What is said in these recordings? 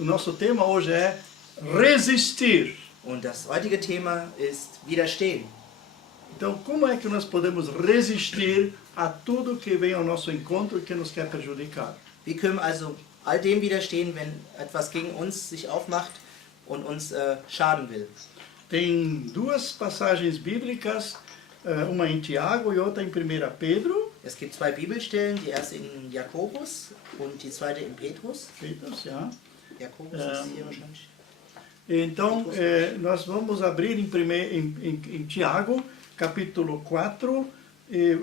o nosso tema hoje é resistir. Und das heutige Thema ist Widerstehen. Então, como é que nós podemos resistir a tudo que vem ao nosso encontro e que nos quer prejudicar? Wie können wir also all dem widerstehen, wenn etwas gegen uns sich aufmacht und uns schaden will? Tem duas passagens bíblicas, uma em Tiago e outra em 1 Pedro. Es gibt zwei Bibelstellen, die erste in Jakobus und die zweite in Petrus. Petrus, ja. Jakobus ist hier wahrscheinlich. Então, nós vamos abrir em Tiago, capítulo 4,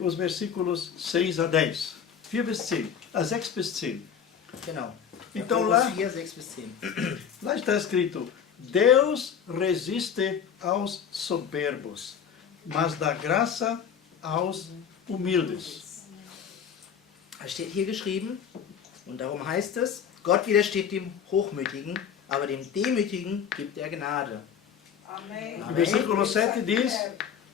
os versículos 6 a 10. 4 bis 10, 6 bis 10. Genau. Então Jakobus lá, 4, 6 bis 10. lá está escrito: Deus resiste aos soberbos, mas dá graça aos humildes. Es steht hier geschrieben, und darum heißt es, Gott widersteht dem Hochmütigen, aber dem Demütigen gibt er Gnade. Amém. O versículo 7 diz: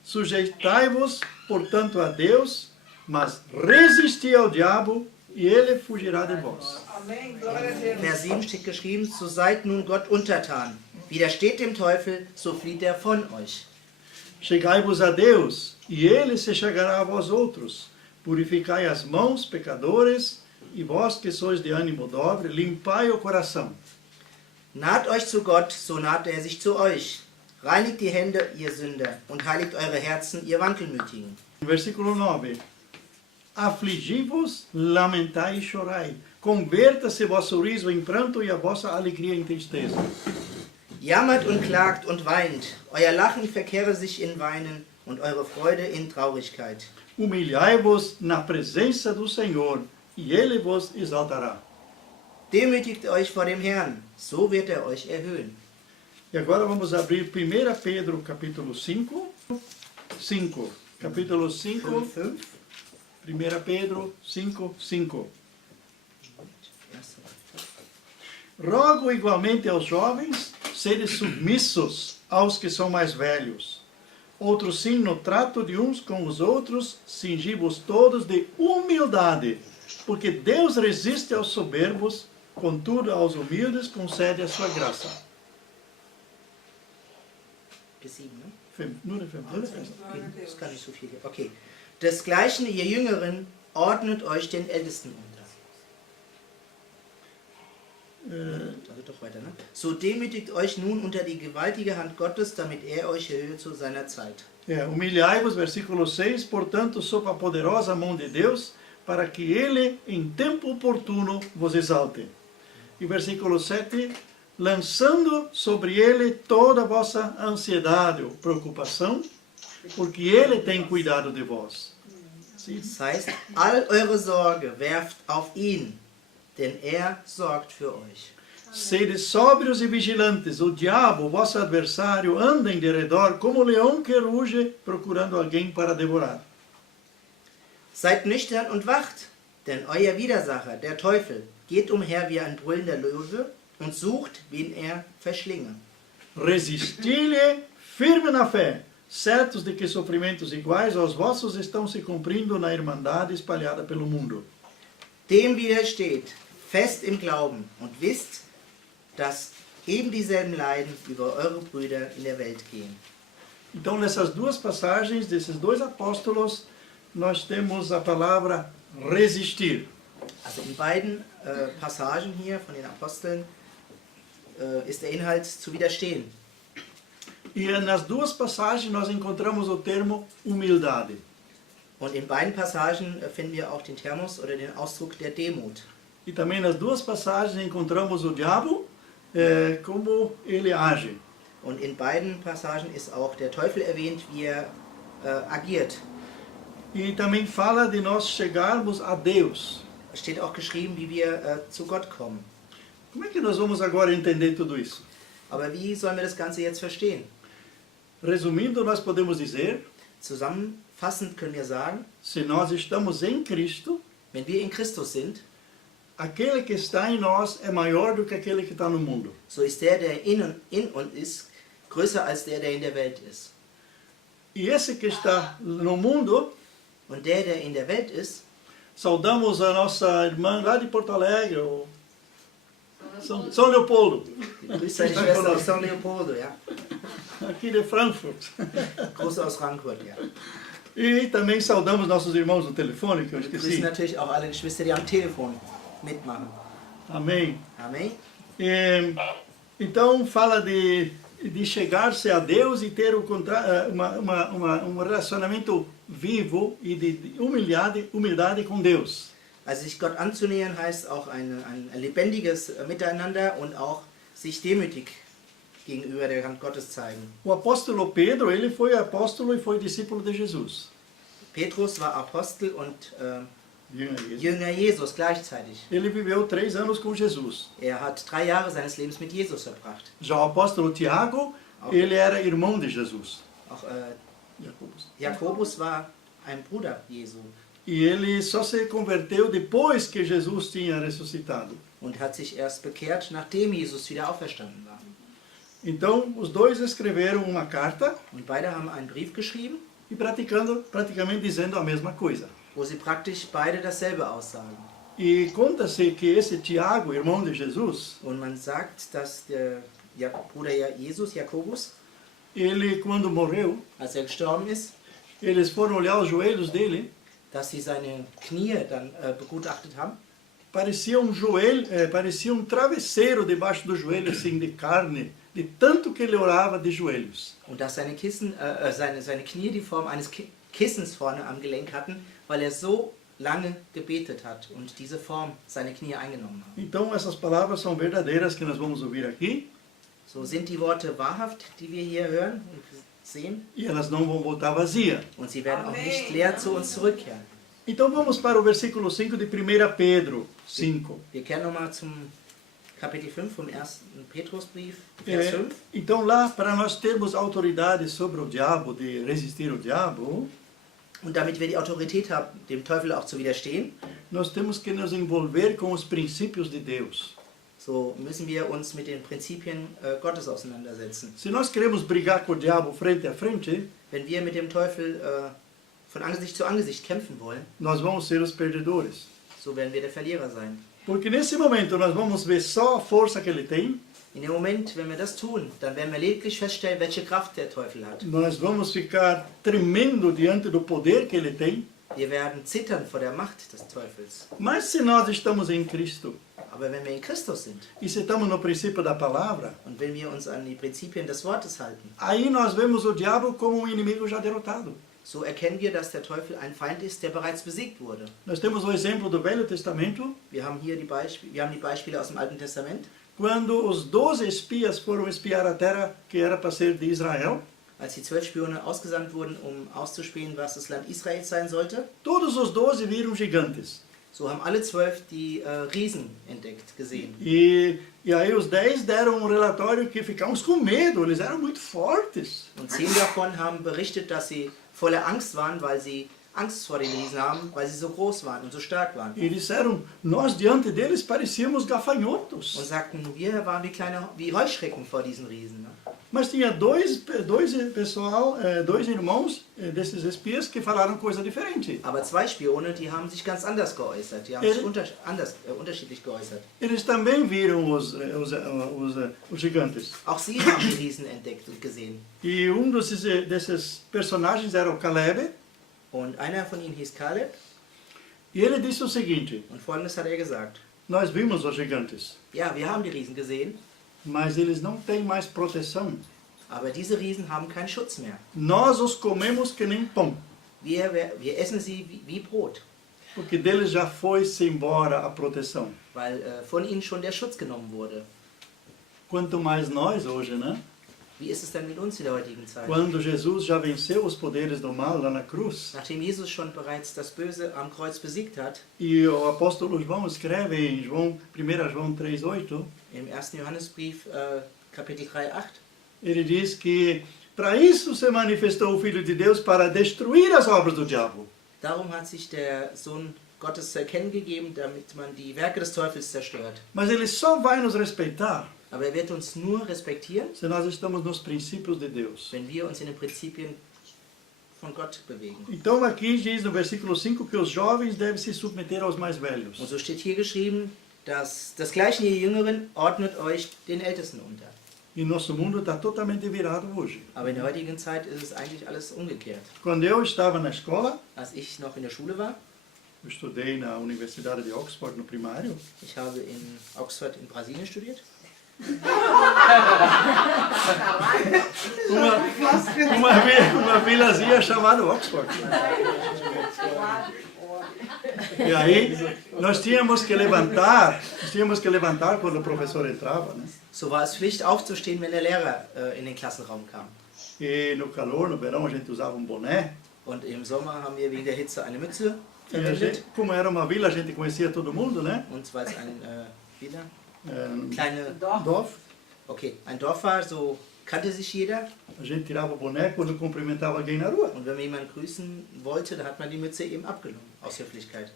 Sujeitai-vos, portanto, a Deus, mas resisti ao diabo, e ele fugirá de vós. Amém. Glória a Deus. Vers 7 steht geschrieben, so seid nun Gott untertan. Widersteht dem Teufel, so flieht er von euch. Chegai-vos a Deus, e ele se chegará a vós outros. Purificai as mãos, pecadores, e vós que sois de ânimo dobre, limpai o coração. Naht euch zu Gott, so naht er sich zu euch. Reinigt die Hände, ihr Sünder, und heiligt eure Herzen, ihr Wankelmütigen. Versículo 9. Afligi-vos, lamentai e chorai. Converta-se vosso riso em pranto e a vossa alegria em tristeza. Jammert und klagt und weint. Euer Lachen verkehre sich in Weinen und eure Freude in Traurigkeit. Humilhai-vos na presença do Senhor, e ele vos exaltará. Demütigt euch vor dem Herrn, so wird er euch erhöhen. E agora vamos abrir 1 Pedro capítulo 5. 5. Capítulo 5. 5. 1 Pedro 5, 5. Rogo igualmente aos jovens, sede submissos aos que são mais velhos. Outros sim, no trato de uns com os outros, cingi-vos todos de humildade, porque Deus resiste aos soberbos, contudo aos humildes concede a sua graça. Bis 7, ne? Nur der Okay, das kann nicht so viel. Okay. Desgleichen, ihr Jüngeren, ordnet euch den Ältesten unter. Also doch weiter, ne? So demütigt euch nun unter die gewaltige Hand Gottes, damit er euch erhöhe zu seiner Zeit. Humilhai-vos, versículo 6, portanto, sob a poderosa mão de Deus, para que ele, em tempo oportuno, vos exalte. E versículo 7, lançando sobre ele toda a vossa ansiedade ou preocupação, porque ele tem cuidado de vós. Das heißt, all eure Sorge werft auf ihn, denn er sorgt für euch. Sede sóbrios e vigilantes, o diabo, vosso adversário, anda em derredor como o leão que ruge, procurando alguém para devorar. Seid nüchtern und wacht, denn euer Widersacher, der Teufel, geht umher wie ein brüllender Löwe und sucht, wen er verschlinge. Resisti-lhe firme na fé, certos de que sofrimentos iguais aos vossos estão se cumprindo na irmandade espalhada pelo mundo. Dem widersteht, fest im Glauben und wisst, dass eben dieselben Leiden über eure Brüder in der Welt gehen. Então, nessas duas passagens desses dois apóstolos, nós temos a palavra resistir. Also in beiden Passagen hier von den Aposteln ist der Inhalt zu widerstehen. E nas duas passagens nós encontramos o termo humildade. Und in beiden Passagen finden wir auch den Termus oder den Ausdruck der Demut. E também nas duas passagens encontramos o diabo, como ele age. Und in beiden Passagen ist auch der Teufel erwähnt, wie er agiert. E também fala de nós chegarmos a Deus. Es steht auch geschrieben, wie wir zu Gott kommen. Como é que nós vamos agora entender tudo isso? Aber wie sollen wir das Ganze jetzt verstehen? Resumindo, nós podemos dizer, Zusammenfassend können wir sagen, se nós estamos em Cristo, wenn wir in Christus sind, aquele que está em nós é maior do que aquele que está no mundo. so ist der in uns ist, größer als der in der Welt ist. E esse que está no mundo, Und der in der Welt ist, saudamos a nossa irmã lá de Porto Alegre, São Leopoldo, Grüß seine Schwester aus São Leopoldo, ja. aqui de Frankfurt. Große aus Frankfurt, ja. E também saudamos nossos irmãos no telefone, que eu Wir grüßen esqueci. natürlich auch alle Geschwister, die am Telefon mitmachen. Amém. Amen. Então fala de chegar-se a Deus e ter um relacionamento vivo e de humildade com Deus. Also sich Gott anzunähern heißt auch ein lebendiges Miteinander und auch sich demütig gegenüber der Hand Gottes zeigen. O apóstolo Pedro, ele foi apóstolo e foi discípulo de Jesus. Petrus war Apostel und Jünger Jesus. Jünger Jesus gleichzeitig. Ele viveu 3 anos com Jesus. Er hat 3 Jahre seines Lebens mit Jesus verbracht. Já o apóstolo Tiago, ele era irmão de Jesus. Auch Jakobus war ein Bruder Jesu E ele só se converteu depois que Jesus tinha ressuscitado. und hat sich erst bekehrt, nachdem Jesus wieder auferstanden war. Então, os dois escreveram uma carta Und beide haben einen Brief geschrieben, e praticamente dizendo a mesma coisa. wo sie praktisch beide dasselbe aussagen. E conta-se que esse Tiago, irmão de Jesus, Und man sagt, dass der Bruder Jesus, Jakobus, ele quando morreu, als er gestorben ist, eles foram olhar os joelhos dele, dass sie seine Knie dann begutachtet haben. parecia parecia travesseiro debaixo do joelho, assim, de carne, de tanto que ele orava de joelhos. Und dass seine Knie die Form eines Kissens vorne am Gelenk hatten, weil er so lange gebetet hat und diese Form seine Knie eingenommen haben. Então, essas palavras são verdadeiras que nós vamos ouvir aqui, So sind die Worte wahrhaft, die wir hier hören und sehen, e elas não vão voltar vazias. und sie werden auch Amen. nicht leer zu uns zurückkehren. Então, vamos para o versículo 5 de 1 Pedro 5. Wir kehren nochmal zum Kapitel 5 vom 1. Petrusbrief, Vers 5. Então, lá, para nós termos autoridade sobre o diabo, de resistir ao diabo, Und damit wir die Autorität haben, dem Teufel auch zu widerstehen, nós temos que nos envolver com os princípios de Deus. so müssen wir uns mit den Prinzipien Gottes auseinandersetzen. Se nós queremos brigar com o diabo frente a frente, Wenn wir mit dem Teufel von Angesicht zu Angesicht kämpfen wollen, nós vamos ser os perdedores. so werden wir der Verlierer sein. Porque nesse momento nós vamos ver só a força que ele tem, In dem Moment, wenn wir das tun, dann werden wir lediglich feststellen, welche Kraft der Teufel hat. nós vamos ficar tremendo diante do poder que ele tem. Wir werden zittern vor der Macht des Teufels. Mas se nós estamos em Cristo Aber wenn wir in Christus sind e se estamos no princípio da palavra, und wenn wir uns an die Prinzipien des Wortes halten, aí nós vemos o diabo como um inimigo já derrotado. so erkennen wir, dass der Teufel ein Feind ist, der bereits besiegt wurde. Nós temos o exemplo do Velho Testamento, Wir haben hier die Beispiele aus dem Alten Testament. quando os 12 espias foram espiar a terra que era para ser de Israel. Als die 12 Spione ausgesandt wurden, um auszuspähen, was das Land Israel sein sollte, Todos os 12 viram gigantes. so haben alle 12 die Riesen entdeckt, gesehen. E aí os 10 deram um relatório que ficamos com medo, eles eram muito fortes. Und 10 davon haben berichtet, dass sie voller Angst waren, weil sie Angst vor den Riesen haben, weil sie so groß waren und so stark waren. E disseram, nós diante deles parecíamos Und gafanhotos. sagten, wir waren wie Heuschrecken vor diesen Riesen. Ne? Mas tinha dois irmãos desses espias que falaram coisa diferente. Aber 2 Spione, die haben sich ganz anders geäußert. Die haben sich unterschiedlich geäußert. Eles também viram os gigantes. Auch sie haben die Riesen entdeckt und gesehen. E desses personagens era o Caleb. Und einer von ihnen hieß Kaleb. E ele disse o seguinte, Und Folgendes hat er gesagt. nós vimos os gigantes, Ja, wir haben die Riesen gesehen, mas eles não têm mais proteção. aber diese Riesen haben keinen Schutz mehr. Nós os comemos que nem pão, Wir essen sie wie Brot, porque deles já foi-se embora a proteção. weil von ihnen schon der Schutz genommen wurde. Quanto mais nós hoje, né? Wie ist es denn mit uns in der heutigen Zeit? Quando Jesus já venceu os poderes do mal lá na cruz, Nachdem Jesus schon bereits das Böse am Kreuz besiegt hat, e o apóstolo João escreve em 1 João 3,8, im 1. Johannesbrief, Kapitel 3,8, ele diz que para isso se manifestou o Filho de Deus, para destruir as obras do diabo. darum hat sich der Sohn Gottes zu erkennen gegeben, damit man die Werke des Teufels zerstört. Mas ele só vai nos respeitar Aber er wird uns nur respektieren, se nós estamos nos princípios de Deus. wenn wir uns in den Prinzipien von Gott bewegen. Então aqui diz no versículo 5 que os jovens devem se submeter aos mais velhos. Und so steht hier geschrieben, das Gleiche, ihr Jüngeren, ordnet euch den Ältesten unter. E nosso mundo está totalmente virado hoje. Aber in der heutigen Zeit ist es eigentlich alles umgekehrt. Quando eu estava na escola, Als ich noch in der Schule war, eu estudei na Universidade de Oxford no primário, ich habe in Oxford in Brasilien studiert. uma vilazinha chamada Oxford. E aí nós tínhamos que levantar quando o professor entrava, né? So war es Pflicht aufzustehen, wenn der Lehrer in den Klassenraum kam. E no calor, no verão, a gente usava um boné. Und im Sommer haben wir wegen der Hitze eine Mütze E a verwendet. gente, como era uma vila, a gente conhecia todo mundo, né? Und weil es ein É, kleine Dorf. Okay, ein Dorf war, so kannte sich jeder. A gente tirava o boné quando cumprimentava alguém na rua. Und wenn man jemanden grüßen wollte, dann hat man die Mütze eben abgenommen, aus Höflichkeit.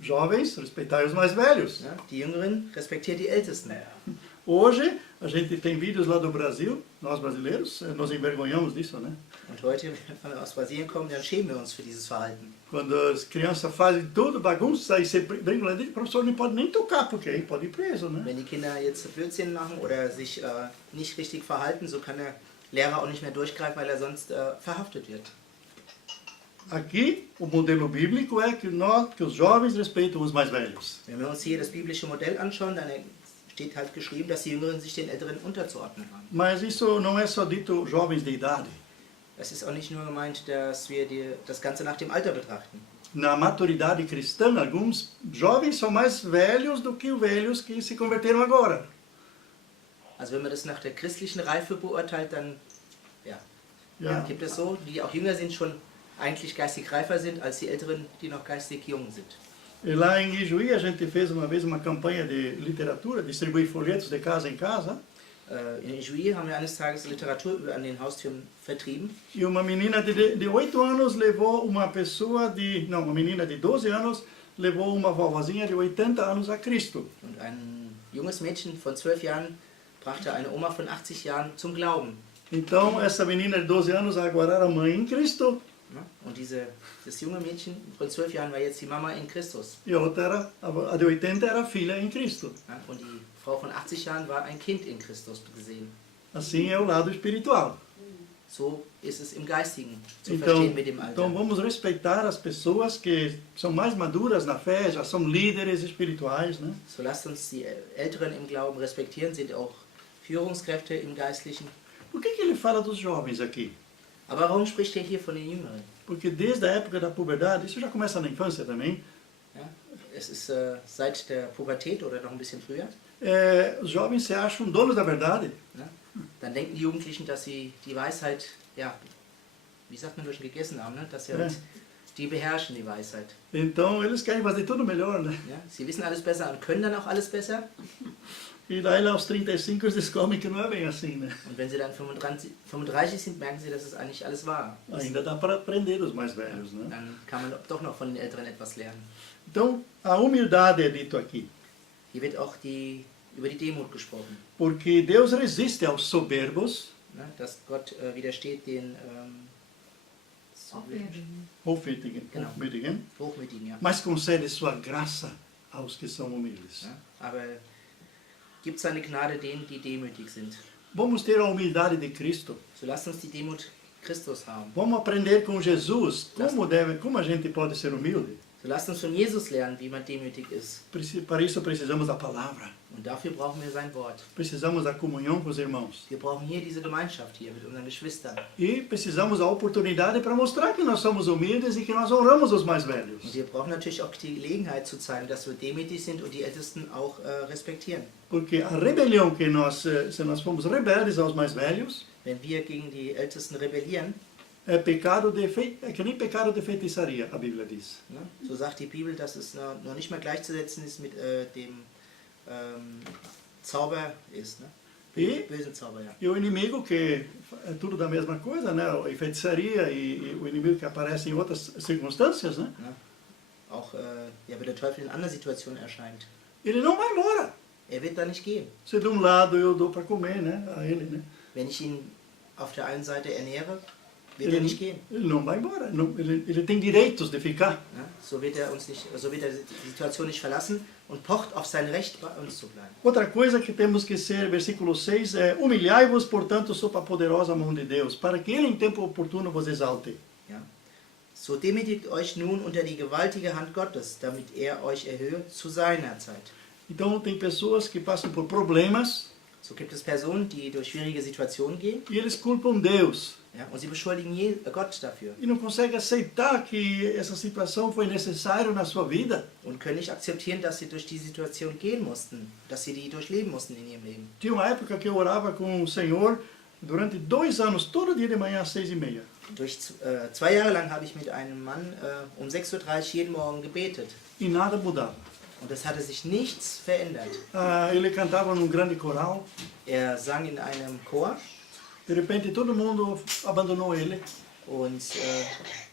Jovens, respeitai os mais velhos. Ja, die Jüngeren respektiert die Ältesten. Hoje, a gente tem vídeos lá do Brasil, nós brasileiros, nos envergonhamos disso, né? Und heute, wenn wir aus Brasilien kommen, dann schämen wir uns für dieses Verhalten. Quando as crianças fazem tudo bagunça e você brinca lá dentro, o professor não pode nem tocar, porque aí pode ir preso, né? Wenn die Kinder jetzt Blödsinn machen oder sich nicht richtig verhalten, so kann der Lehrer auch nicht mehr durchgreifen, weil er sonst verhaftet wird. Aqui, o modelo bíblico é que os jovens respeitam os mais velhos. Wenn wir uns hier das biblische Modell anschauen, dann steht halt geschrieben, dass die Jüngeren sich den Älteren unterzuordnen haben. Mas isso não é só dito jovens de idade. Es ist auch nicht nur gemeint, dass wir das Ganze nach dem Alter betrachten. Na maturidade cristã, alguns jovens são mais velhos do que os velhos que se converteram agora. Also wenn man das nach der christlichen Reife beurteilt, dann Ja. gibt es so, die auch jünger sind, schon eigentlich geistig reifer sind, als die Älteren, die noch geistig jung sind. E lá em Ijuí a gente fez uma vez uma campanha de literatura, distribuir folhetos de casa em casa. In Ijuí haben wir eines Tages Literatur an den Haustüren vertrieben. E uma menina de 8 anos levou uma pessoa de... Não, uma menina de 12 anos levou uma vovozinha de 80 anos a Cristo. Und ein junges Mädchen von 12 Jahren brachte eine Oma von 80 Jahren zum Glauben. Então, essa menina de 12 anos agora era mãe em Cristo. Und das junge Mädchen von 12 Jahren war jetzt die Mama in Christus. E a outra era, a de 80 era filha em Cristo. Und die Frau von 80 Jahren war ein Kind in Christus gesehen. Assim é o lado espiritual. So ist es im Geistigen zu Então, verstehen mit dem Alter. então vamos respeitar as pessoas que são mais maduras na fé, já são líderes espirituais, né? So lasst uns die Älteren im Glauben respektieren, sind auch Führungskräfte im Geistlichen. Por que ele fala dos jovens aqui? Aber warum spricht er hier von den Jüngeren? Porque desde a época da puberdade, isso já começa na infância também, Ja, es ist seit der Pubertät oder noch ein bisschen früher. os jovens se acham donos da verdade. Ja, dann denken die Jugendlichen, dass sie die Weisheit, ja, wie sagt man, durch gegessen haben, ne? Dass sie halt, die beherrschen die Weisheit. Então eles querem fazer tudo melhor, né? Ja, sie wissen alles besser und können dann auch alles besser. E daí lá aos 35 eles descobrem que não é bem assim, né? Und wenn sie dann 35 sind, merken sie, dass es eigentlich alles wahr ist. Ainda dá para aprender os mais velhos, né? Dann kann man doch noch von den Älteren etwas lernen. Então, a humildade é dito aqui. Hier wird auch über die Demut gesprochen. Porque Deus resiste aos soberbos, Ne? Dass Gott widersteht den hochmütigen, Genau. Hochmütigen. Ja. mas concede sua graça aos que são humildes. Ja, aber gibt seine Gnade denen, die demütig sind. Vamos ter a humildade de Cristo. So lasst uns die Demut Christus haben. Vamos aprender com Jesus como a gente pode ser humilde. So lasst uns von Jesus lernen, wie man demütig ist. Para isso precisamos da palavra. Und dafür brauchen wir sein Wort. Precisamos da comunhão com os irmãos. Wir brauchen hier diese Gemeinschaft hier mit unseren Geschwistern. E precisamos da oportunidade para mostrar que nós somos humildes e que nós honramos os mais Und velhos. wir brauchen natürlich auch die Gelegenheit zu zeigen, dass wir demütig sind und die Ältesten auch respektieren. Porque a rebelião que se nós formos rebeldes aos mais velhos, Wenn wir gegen die Ältesten rebellieren, é que nem pecado de feitiçaria, a Bíblia diz. ne, so sagt die Bibel, dass es noch nicht mal gleichzusetzen ist mit dem Zauber ist. Ne? E, Bösen Zauber, ja. e o inimigo, que é tudo da mesma coisa, né? E feitiçaria e o inimigo que aparece em outras circunstâncias, né? Ne? Auch ja, wenn der Teufel in anderen Situationen erscheint. Ele não vai embora. Er wird da nicht gehen. Se de um lado eu dou para comer, né? A ele, né? Wenn ich ihn auf der einen Seite ernähre, wird er nicht gehen. Ele não vai embora. Ele tem direitos de ficar. Ja? So wird er die Situation nicht verlassen und pocht auf sein Recht, bei uns zu bleiben. Outra coisa que temos que ser, versículo 6, é: humilhai-vos, portanto, sob a poderosa mão de Deus, para que ele em tempo oportuno vos exalte. Ja? So demütigt euch nun unter die gewaltige Hand Gottes, damit er euch erhöht zu seiner Zeit. Então, tem pessoas que passam por problemas So gibt es Personen, die durch schwierige Situationen gehen, e eles culpam Deus. ja, und sie beschuldigen Gott dafür E não conseguem aceitar que essa situação foi necessária na sua vida. und können nicht akzeptieren, dass sie durch die Situation gehen mussten, dass sie die durchleben mussten in ihrem Leben. Tinha uma época que eu orava com o Senhor durante 2 anos, todo dia de manhã às 6h30. Durch 2 Jahre lang habe ich mit einem Mann um 6:30 Uhr jeden Morgen gebetet. E nada mudava. Und es hatte sich nichts verändert. Ele cantava num grande coral. Er sang in einem Chor De repente todo mundo abandonou ele. und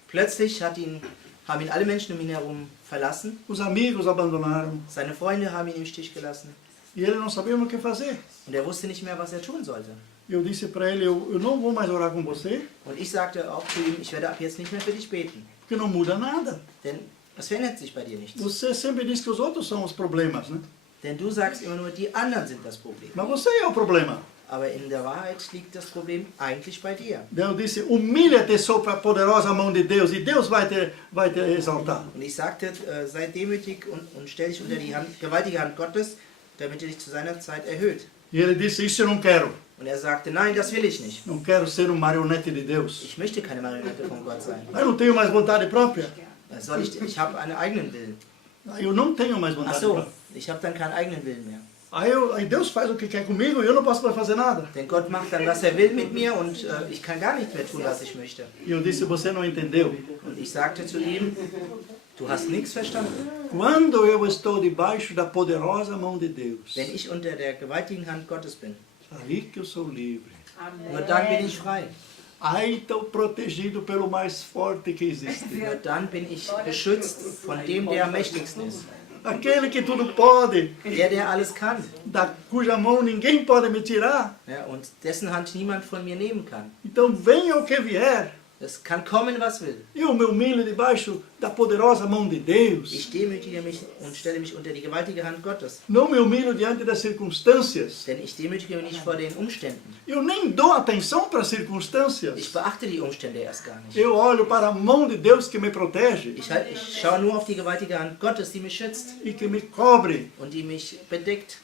plötzlich haben ihn alle Menschen um ihn herum verlassen. Os amigos abandonaram. Seine Freunde haben ihn im Stich gelassen. E ele não sabia o que fazer. Und er wusste nicht mehr, was er tun sollte. Eu disse para ele: eu não vou mais orar com você, Und ich sagte auch zu ihm, ich werde ab jetzt nicht mehr für dich beten. porque não muda nada. Denn es verändert sich bei dir nichts. Você sempre diz que os outros são os problemas, né? Denn du sagst immer nur, die anderen sind das Problem. Mas você é o problema. Aber in der Wahrheit liegt das Problem eigentlich bei dir. Daí eu disse: humilha-te sob a poderosa mão de Deus e Deus vai te exaltar. Und ich sagte, sei demütig und stell dich unter die gewaltige Hand Gottes, damit er dich zu seiner Zeit erhöht. E ele disse: isso eu não quero. Und er sagte, nein, das will ich nicht. Não quero ser marionete de Deus. Ich möchte keine Marionette von Gott sein. Eu não tenho mais vontade própria. Ich habe einen eigenen Willen. Eu não tenho mais Ach vontade so, própria. ich habe dann keinen eigenen Willen mehr. Aí Deus faz o que quer comigo e eu não posso mais fazer nada. Denn Gott macht dann, was er will mit mir und ich kann gar nicht mehr tun, was ich möchte. E eu disse: você não entendeu. Und ich sagte zu ihm, du hast nichts verstanden. Quando eu estou debaixo da poderosa mão de Deus, Wenn ich unter der gewaltigen Hand Gottes bin, aí que eu sou livre. nur dann bin ich frei. Aí estou protegido pelo mais forte que existe. Nur dann bin ich geschützt von dem, der am mächtigsten ist. Aquele que tudo pode, Der alles kann. da cuja mão ninguém pode me tirar. Ja, und dessen Hand niemand von mir nehmen kann. Então venha o que vier. Es kann kommen, was will. Eu me humilho debaixo da poderosa mão de Deus. Ich demütige mich und stelle mich unter die gewaltige Hand Gottes. Não me humilho diante das circunstâncias. Denn ich demütige mich nicht vor den Umständen. Eu nem dou atenção para as circunstâncias. Ich beachte die Umstände erst gar nicht. Eu olho para a mão de Deus que me protege Ich schaue nur auf die gewaltige Hand Gottes, die mich schützt e que me cobre. und die mich bedeckt.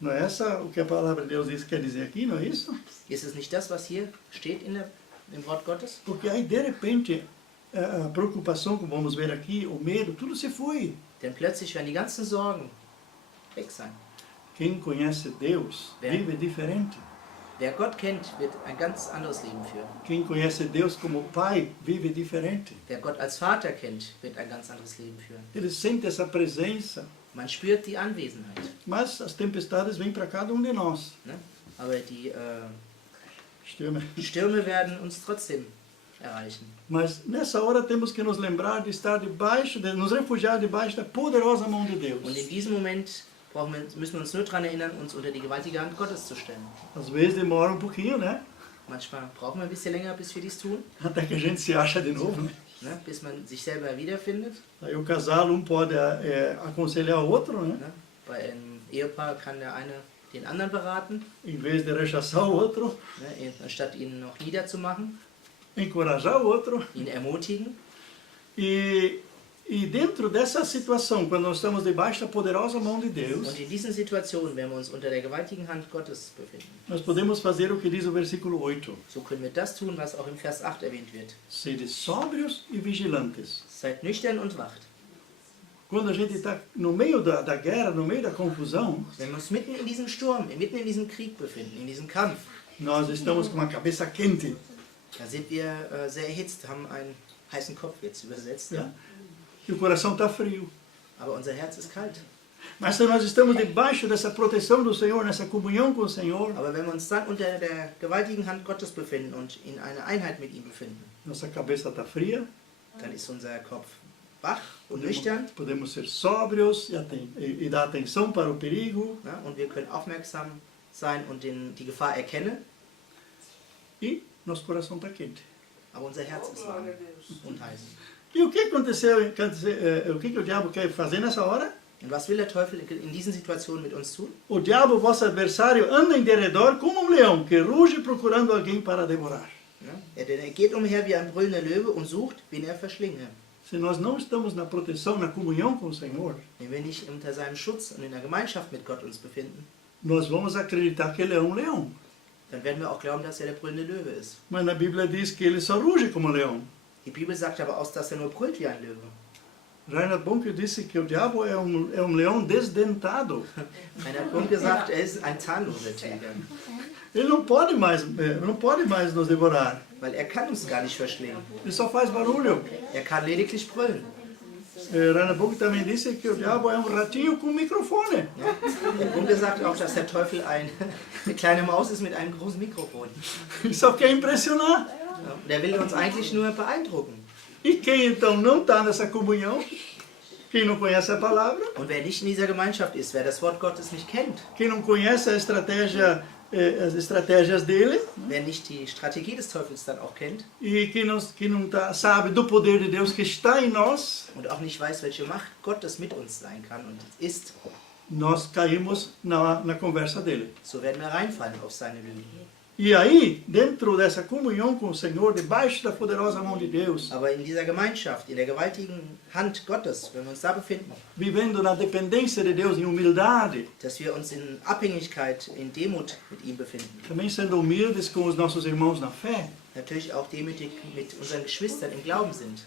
Não é essa o que a palavra de Deus quer dizer aqui, não é isso? Ist es nicht das, was hier steht im Wort Gottes? Porque aí, de repente, a preocupação, como vamos ver aqui, o medo, tudo se foi. Denn plötzlich werden die ganzen Sorgen weg sein. Quem conhece Deus vive diferente. Wer Gott kennt, wird ein ganz anderes Leben führen. Quem conhece Deus como Pai vive diferente. Wer Gott als Vater kennt, wird ein ganz anderes Leben führen. Ele sente essa presença, Man spürt die Anwesenheit. mas as tempestades vêm para cada um de nós. Ne? Aber die Stürme. Stürme werden uns trotzdem erreichen. Mas nessa hora temos que nos lembrar de estar debaixo, de nos refugiar debaixo da poderosa mão de Deus. Und in diesem Moment müssen wir uns nur daran erinnern, uns unter die gewaltige Hand Gottes zu stellen. Às vezes demora pouquinho, né? Manchmal brauchen wir ein bisschen länger, bis wir dies tun, Até que a gente se acha de novo, né? ne? Bis man sich selber wiederfindet. Aí o casal, um pode aconselhar o outro, né? Ne? Bei einem Ehepaar kann der eine den anderen beraten, Em vez de rechaçar o outro, ne? Anstatt ihn noch niederzumachen, encorajar o outro. ihn ermutigen. E dentro dessa situação, quando nós estamos debaixo da poderosa mão de Deus, Und in diesen Situationen, wenn wir uns unter der gewaltigen Hand Gottes befinden, nós podemos fazer o que diz o versículo 8. so können wir das tun, was auch im Vers 8 erwähnt wird. Sede sóbrios e vigilantes. Seid nüchtern und wacht. Quando a gente está no meio da guerra, no meio da confusão, Wenn wir uns mitten in diesem Sturm, mitten in diesem Krieg befinden, in diesem Kampf, nós estamos com a cabeça quente. da sind wir sehr erhitzt, haben einen heißen Kopf jetzt übersetzt. Né? E o coração está frio. Aber unser Herz ist kalt. Mas se nós estamos debaixo dessa proteção do Senhor, nessa comunhão com o Senhor, Aber wenn wir uns dann unter der gewaltigen Hand Gottes befinden und in einer Einheit mit ihm befinden, nossa cabeça está fria, dann ist unser Kopf wach und nüchtern, podemos ser sóbrios e dar atenção para o perigo, ne? Und wir können aufmerksam sein und die Gefahr erkennen. e nosso coração está quente. aber unser Herz ist warm und heiß. E o que aconteceu, o que o diabo quer fazer nessa hora? Und was will der Teufel in diesen Situationen mit uns tun? O diabo, vosso adversário, anda em derredor como um leão que ruge procurando alguém para devorar. Ja? Er geht umher wie ein brüllender Löwe und sucht, wen er verschlinge. Se nós não estamos na proteção, na comunhão com o Senhor, Wenn wir nicht unter seinem Schutz und in der Gemeinschaft mit Gott uns befinden, nós vamos acreditar que ele é um leão. dann werden wir auch glauben, dass er der brüllende Löwe ist. Mas na Bíblia diz que ele só ruge como um leão. Die Bibel sagt aber aus, dass er nur brüllt wie ein Löwe. Reinhard Bonke disse que o diabo é um leão desdentado. Einer hat gesagt, er ist ein zahnloser Tiger, Ele não pode mais nos devorar. weil er kann uns gar nicht verschlingen. Ele só faz barulho. Er kann lediglich brüllen. Reinhard Bonke também disse que o diabo é um ratinho com microfone. Ja? Der Bunke sagt auch, dass der Teufel eine kleine Maus ist mit einem großen Mikrofon. Ele só quer impressionar. Ja? Der will uns eigentlich nur beeindrucken. E quem então não está nessa comunhão, quem não conhece a palavra, Und wer nicht in dieser Gemeinschaft ist, wer das Wort Gottes nicht kennt, quem não conhece as estratégias dele, wer nicht die Strategie des Teufels dann auch kennt e quem não sabe do poder de Deus que está em nós, und auch nicht weiß, welche Macht Gottes mit uns sein kann und ist, nós caímos na conversa dele. so werden wir reinfallen auf seine Lügen. E aí, dentro dessa comunhão com o Senhor, debaixo da poderosa mão de Deus, Aber in dieser Gemeinschaft, in der gewaltigen Hand Gottes, wenn wir uns da befinden, vivendo na dependência de Deus em humildade, dass wir uns in Abhängigkeit, in Demut mit ihm befinden, também sendo humildes com os nossos irmãos na fé, natürlich auch demütig mit unseren Geschwistern im Glauben sind.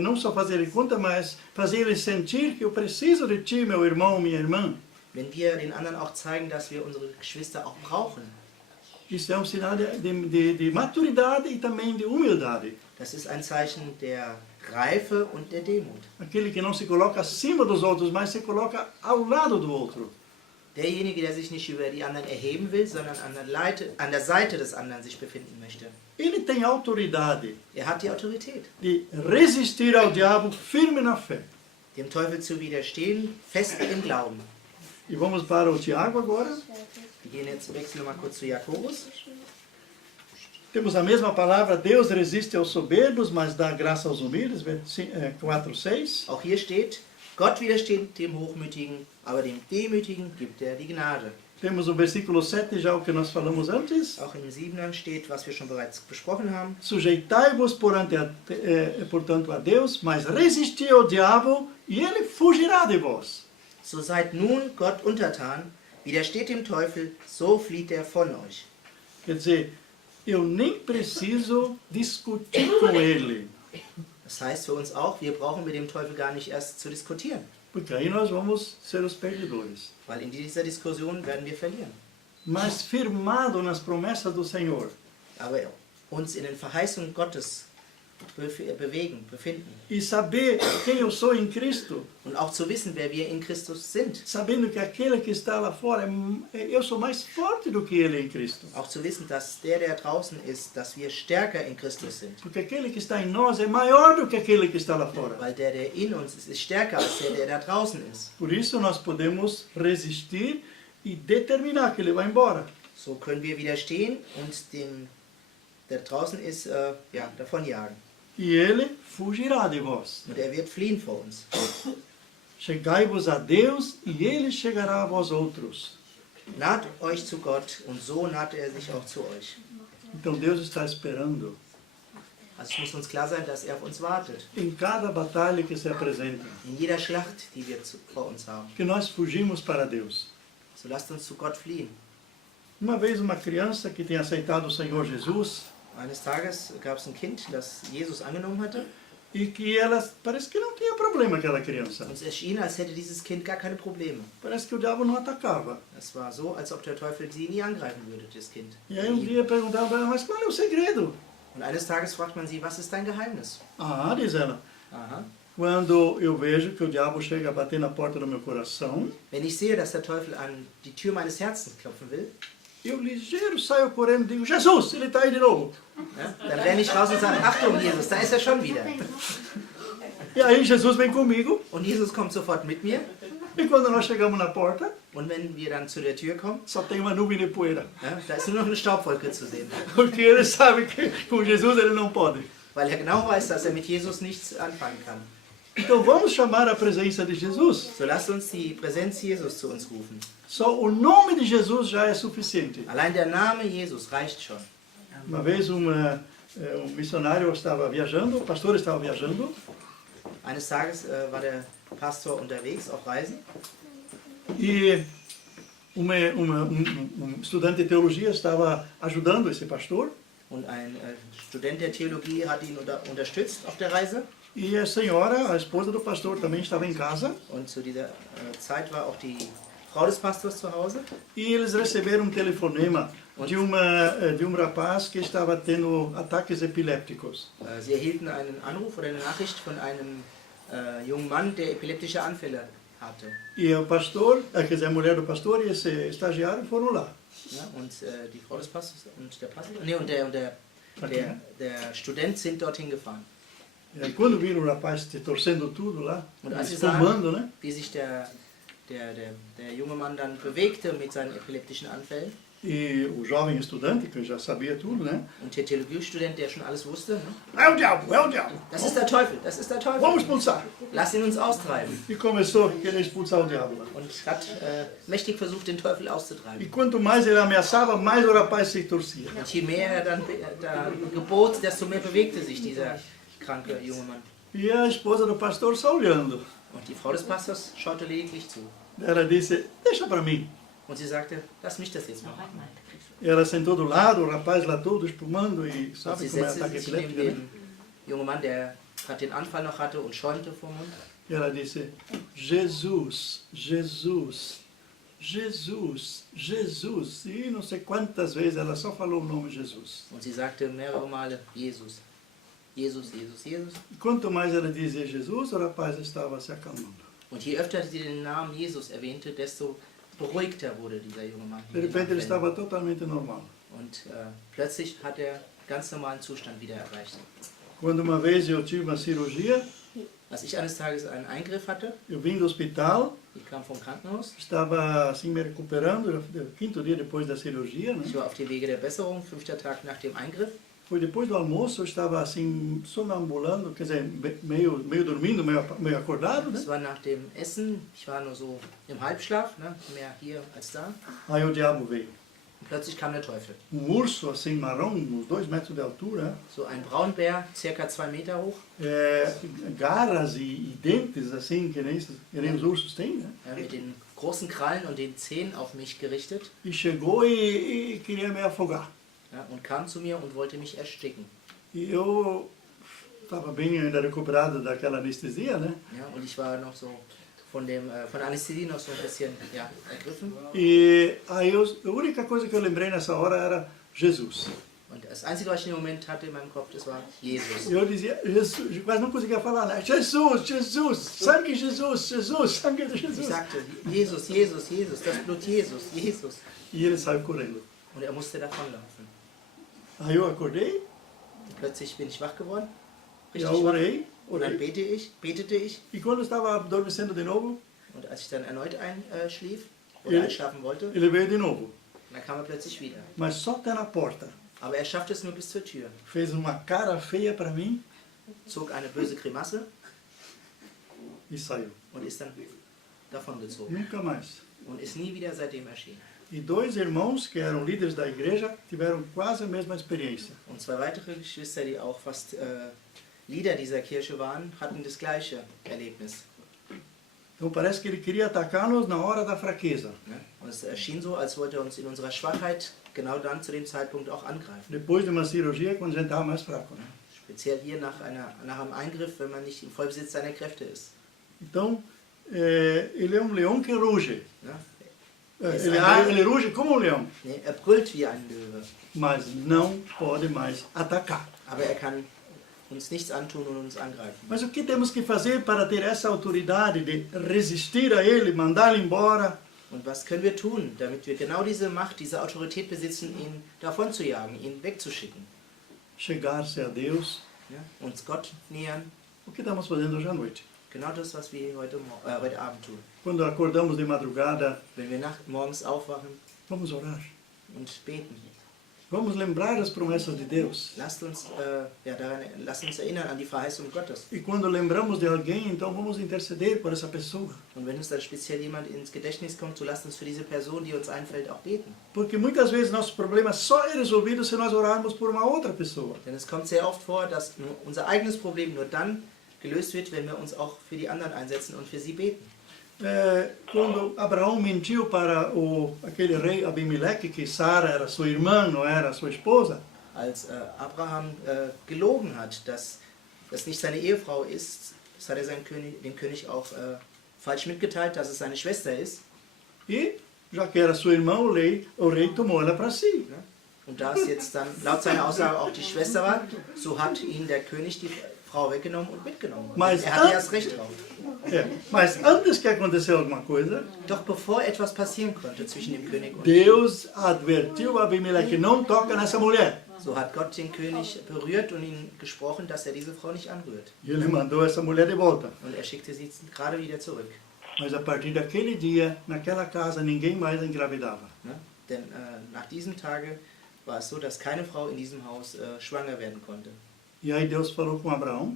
Não só fazer de conta, mas fazer eles sentir que eu preciso de ti, meu irmão, minha irmã. Wenn wir den anderen auch zeigen, dass wir unsere Geschwister auch brauchen, Isso é um sinal de maturidade e também de humildade. das ist ein Zeichen der Reife und der Demut. Aquele que não se coloca acima dos outros, mas se coloca ao lado do outro. Derjenige, der sich nicht über die anderen erheben will, sondern an der Seite des anderen sich befinden möchte. Ele tem autoridade Er hat die Autorität, de resistir ao diabo firme na fé. dem Teufel zu widerstehen, fest im Glauben. E vamos para o Tiago agora. Wir gehen jetzt, wechseln mal kurz zu Jakobus. Temos a mesma palavra, Deus resiste aos soberbos, mas dá graça aos humildes, 4:6. Auch hier steht, Gott widersteht dem Hochmütigen, aber dem Demütigen gibt er die Gnade. Temos o versículo 7, já o que nós falamos antes. Auch im 7. steht, was wir schon bereits besprochen haben. Sujeitai-vos, portanto, a Deus, mas resisti ao diabo, e ele fugirá de vós. So seid nun Gott untertan, widersteht dem Teufel, so flieht er von euch. Quer dizer, eu nem preciso discutir com ele, Das heißt für uns auch, wir brauchen mit dem Teufel gar nicht erst zu diskutieren, porque aí nós vamos ser os perdedores. weil in dieser Diskussion werden wir verlieren. Mas firmado nas promessas do Senhor, Aber uns in den Verheißungen Gottes befinden e saber quem eu sou em Cristo, und auch zu wissen, wer wir in Christus sind. sabendo que aquele que está lá fora, eu sou mais forte do que ele em Cristo. Auch zu wissen, dass der draußen ist, dass wir stärker in Christus sind. Porque aquele que está em nós é maior do que aquele que está lá fora. Weil der in uns ist stärker als der da draußen ist. Por isso nós podemos resistir e determinar que ele vai embora. So können wir widerstehen und dem, der draußen ist, davonjagen. E ele fugirá de vós. Und er wird fliehen vor uns. Chegai-vos a Deus e ele chegará a vós outros. Naht euch zu Gott und so naht er sich auch zu euch. Então Deus está esperando Also es muss uns klar sein, dass er auf uns wartet. em cada batalha que se apresenta, In jeder Schlacht, die wir vor uns haben. que nós fugimos para Deus. So lasst uns zu Gott fliehen. Uma vez uma criança que tinha aceitado o Senhor Jesus Eines Tages gab es ein Kind, das Jesus angenommen hatte. e que ela parece que não tinha problema aquela criança. Und es erschien, als hätte dieses Kind gar keine Probleme. Parece que o diabo não atacava. Es war so, als ob der Teufel sie nie angreifen würde, das Kind. E aí dia perguntava para ela, mas qual é o segredo? Und eines Tages fragt man sie, was ist dein Geheimnis? Ah, diz ela, Aha. quando eu vejo que o diabo chega a bater na porta do meu coração, Wenn ich sehe, dass der Teufel an die Tür meines Herzens klopfen will, eu ligeiro saio correndo e digo, Jesus, ele está aí de novo. ja, dann renne ich raus und sage, Achtung Jesus, da ist er schon wieder. E aí Jesus vem comigo Und Jesus kommt sofort mit mir E quando nós chegamos na porta, Und wenn wir dann zu der Tür kommen, só tem uma nuvem de poeira. ja, da ist nur noch eine Staubwolke zu sehen. Porque ele sabe que com Jesus ele não pode. Weil er genau weiß, dass er mit Jesus nichts anfangen kann. Então vamos chamar a presença de Jesus. So lasst uns die Präsenz Jesus zu uns rufen. Só o nome de Jesus já é suficiente. Allein der Name Jesus reicht schon. Uma vez um missionário estava viajando, o pastor estava viajando, Eines Tages war der Pastor unterwegs auf Reisen e estudante de teologia estava ajudando esse pastor. und ein Student der Theologie hat ihn unterstützt auf der Reise. E a senhora, a esposa do pastor, também estava em casa. Und zu dieser Zeit war auch die Frau des Pastors zu Hause. E eles receberam um telefonema de um rapaz que estava tendo ataques epilépticos. Sie erhielten einen Anruf oder eine Nachricht von einem jungen Mann, der epileptische Anfälle hatte. E o pastor, quer dizer, a mulher do pastor e esse estagiário foram lá. Ja, und die Frau des Pastors und der Pastor, nee, und der Student sind dorthin gefahren. E aí, quando viram o rapaz torcendo tudo lá, Und als sie espumando, sahen, né? wie sich der junge Mann dann bewegte mit seinen epileptischen Anfällen, E o jovem estudante, que já sabia tudo, né? und der Theologiestudent, der schon alles wusste, ne? É o diabo, é o diabo. Das ist der Teufel, das ist der Vamos Teufel. expulsar. Lass ihn uns austreiben. E começou a querer expulsar o diabo lá. Und hat mächtig versucht, den Teufel E auszutreiben. quanto mais ele ameaçava, mais o rapaz se torcia. Und je mehr er dann da gebot, desto mehr bewegte sich dieser kranke junge Mann. E a esposa do pastor só olhando. Und die Frau des Pastors schaute lediglich zu. Ela disse, deixa para mim. Und sie sagte, lass mich das jetzt machen. E ela sentou do lado, o rapaz lá todo espumando e Und sabe sie como é setzte ataque sich neben epiléptico, né? dem jungen Mann, der gerade den Anfall noch hatte und schäumte vom Mund. E ela disse, Jesus, Jesus, Jesus, Jesus. E não sei quantas vezes ela só falou o nome Jesus. Und sie sagte mehrere Male, Jesus, Jesus, Jesus, Jesus. E quanto mais ela dizia Jesus, o rapaz estava se acalmando. Und je öfter sie den Namen Jesus erwähnte, desto beruhigter wurde dieser junge Mann. De repente ele estava totalmente normal. Und plötzlich hat er ganz normalen Zustand wieder erreicht. Quando uma vez eu tive uma cirurgia, Als ich eines Tages einen Eingriff hatte, eu vim do hospital, ich kam vom Krankenhaus, estava assim me recuperando, era o quinto dia depois da cirurgia, né? ich war auf dem Wege der Besserung, 5. Tag nach dem Eingriff. Foi depois do almoço, eu estava assim sonambulando, quer dizer, meio dormindo, meio acordado, né? Das war nach dem Essen, ich war nur so im Halbschlaf, ne? Mehr hier als da. Aí o diabo veio. Und plötzlich kam der Teufel. Urso assim marrom, uns 2 metros de altura, So ein Braunbär, circa 2 Meter hoch, garras e dentes assim, que nem os ursos têm, né? mit den großen Krallen und den Zähnen auf mich gerichtet, E chegou e queria me afogar. ja, und kam zu mir und wollte mich ersticken. E eu estava bem ainda recuperado daquela anestesia, né? Ja, und ich war noch so von der Anästhesie noch so ein bisschen ergriffen. E aí a única coisa que eu lembrei nessa hora era Jesus. Und das Einzige, was ich im Moment hatte in meinem Kopf, das war Jesus. Eu dizia, Jesus, quase não conseguia falar, né? Jesus, Jesus, sangue de Jesus, Jesus, sangue de Ich Jesus. sagte, Jesus, Jesus, Jesus, das Blut Jesus, Jesus. E ele saiu correndo. Und er musste davonlaufen. Aí eu acordei, Und plötzlich bin ich wach geworden, e richtig eu wach. orei, Und dann orei. betete ich. E quando eu estava adormecendo de novo, Und als ich dann erneut einschlief oder einschlafen wollte, ele veio de novo. dann kam er plötzlich wieder. Mas só até na porta. Aber er schaffte es nur bis zur Tür. Fez uma cara feia para mim Zog eine böse Grimasse e saiu. und ist dann davongezogen. Nunca mais. Und ist nie wieder seitdem erschienen. E 2 irmãos que eram líderes da igreja tiveram quase a mesma experiência. Und 2 weitere Geschwister, die auch fast Leader dieser Kirche waren, hatten das gleiche Erlebnis. Então parece que ele queria atacar-nos na hora da fraqueza. Ne? Und es erschien so, als wollte er uns in unserer Schwachheit genau dann zu dem Zeitpunkt auch angreifen. Depois de uma cirurgia, quando a gente estava mais fraco. Né? Speziell hier nach einem Eingriff, wenn man nicht im Vollbesitz seiner Kräfte ist. Então, ele é um leão que ruge. Ne? Ele ruge como um leão, Ne? Er brüllt wie ein Löwe, mas não pode mais atacar. aber er kann uns nichts antun und uns angreifen. Mas o que temos que fazer para ter essa autoridade de resistir a ele, mandá-lo embora? Und was können wir tun, damit wir genau diese Macht, diese Autorität besitzen, ihn davon zu jagen, ihn wegzuschicken? Chegar-se a Deus. Ne? Uns Gott nähern. O que estamos fazendo hoje à noite? Genau das, was wir heute Abend tun. Quando acordamos de madrugada, Wenn wir morgens aufwachen vamos orar. und beten. Vamos lembrar as promessas de Deus. Lasst uns erinnern an die Verheißung Gottes. E quando lembramos de alguém, então vamos interceder por essa pessoa. Und wenn uns dann speziell jemand ins Gedächtnis kommt, so lasst uns für diese Person, die uns einfällt, auch beten. Porque muitas vezes nosso problema só é resolvido se nós orarmos por uma outra pessoa. Denn es kommt sehr oft vor, dass unser eigenes Problem nur dann gelöst wird, wenn wir uns auch für die anderen einsetzen und für sie beten. Quando Abraão mentiu para aquele rei Abimeleque que Sara era sua irmã, não era sua esposa, Als Abraham gelogen hat, dass das nicht seine Ehefrau ist, das hat er dem König auch falsch mitgeteilt, dass es seine Schwester ist. e já que era sua irmã, o rei tomou ela para si. Ne? Und da es jetzt dann laut seiner Aussage auch die Schwester war, so hat ihn der König die Frau weggenommen und mitgenommen. Mas Er hatte erst Recht drauf. Mas antes que acontecesse alguma coisa, Doch bevor etwas passieren konnte zwischen dem König und Deus advertiu Abimeleque: não toca nessa mulher. so hat Gott den König berührt und ihm gesprochen, dass er diese Frau nicht anrührt. E ele mandou essa mulher de volta. Und er schickte sie gerade wieder zurück. Mas a partir daquele dia, naquela casa, ninguém mais engravidava. Ne? Denn nach diesem Tage war es so, dass keine Frau in diesem Haus schwanger werden konnte. E aí Deus falou com Abraão: